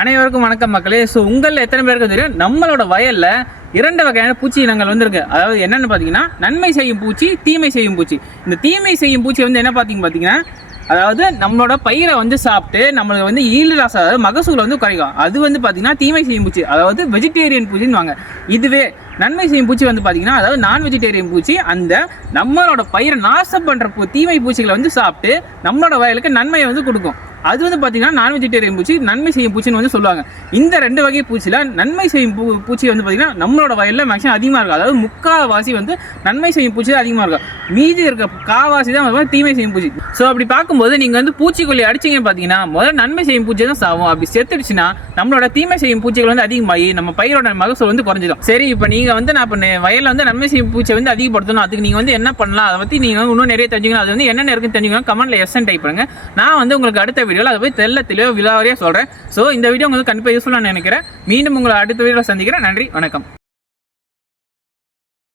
அனைவருக்கும் வணக்கம் மக்களே. ஸோ உங்களில் எத்தனை பேருக்கு தெரியும்? நம்மளோட வயலில் இரண்டு வகையான பூச்சி இனங்கள் வந்துருக்கு. அதாவது என்னென்னு பார்த்தீங்கன்னா நன்மை செய்யும் பூச்சி தீமை செய்யும் பூச்சி. இந்த தீமை செய்யும் பூச்சி வந்து என்ன பார்த்தீங்க பார்த்தீங்கன்னா அதாவது நம்மளோட பயிரை வந்து சாப்பிட்டு நம்மளுக்கு வந்து ஈல்டு லாஸ் அதாவது மகசூல் வந்து குறைக்கும். அது வந்து பார்த்தீங்கன்னா தீமை செய்யும் பூச்சி. அதாவது வெஜிடேரியன் பூச்சின்னு வாங்க. இதுவே நன்மை செய்யும் பூச்சி வந்து பார்த்தீங்கன்னா அதாவது நான் வெஜிடேரியன் பூச்சி அந்த நம்மளோட பயிரை நாசம் பண்ணுற பூ தீமை பூச்சிகளை வந்து சாப்பிட்டு நம்மளோட வயலுக்கு நன்மையை வந்து கொடுக்கும். அது வந்து பார்த்தீங்கன்னா நான் வெஜிடேரியன் பூச்சி நன்மை செய்யும் பூச்சின்னு வந்து சொல்லுவாங்க. இந்த ரெண்டு வகை பூச்சியில் நன்மை செய்யும் பூ பூச்சி வந்து பார்த்தீங்கன்னா நம்மளோட வயலில் மேக்ஸிமம் அதிகமாக இருக்கும். அதாவது முக்கால்வாசி வந்து நன்மை செய்யும் பூச்சி தான் அதிகமாக இருக்கும். மீதி இருக்க காவாசி தான் தீமை செய்யும் பூச்சி. ஸோ அப்படி பார்க்கும்போது நீங்கள் வந்து பூச்சிக்கொல்லி அடிச்சிங்கன்னு பார்த்தீங்கன்னா முதல்ல நன்மை செய்யும் பூச்சி தான் சாவும். அப்படி செத்துடுச்சுன்னா நம்மளோட தீமை செய்யும் பூச்சிகள் வந்து அதிகமாகி நம்ம பயிரோட மகசூல் வந்து குறைஞ்சிடும். சரி இப்போ நீங்கள் வந்து நான் இப்போ வயலில் வந்து நன்மை செய்யும் பூச்சியை வந்து அதிகப்படுத்தணும். அதுக்கு நீங்கள் வந்து என்ன பண்ணலாம்? அதை பற்றி நீங்கள் வந்து இன்னும் நிறைய தெரிஞ்சுக்கணும். அது வந்து என்னென்ன இருக்குன்னு தெரிஞ்சுக்கணும். கமெண்ட்டில் எஸ்என் டைப் பண்ணுங்கள் நான் வந்து உங்களுக்கு அடுத்த வீடியோவில் அதை போய் தெல்ல தெளிவாக விழாவறியாக சொல்கிறேன் ஸோ இந்த வீடியோ உங்களுக்கு கண்டிப்பாக யூஸ்ஃபுல்லாக நினைக்கிறேன். மீண்டும் உங்களை அடுத்த வீடியோவில் சந்திக்கிறேன். நன்றி வணக்கம்.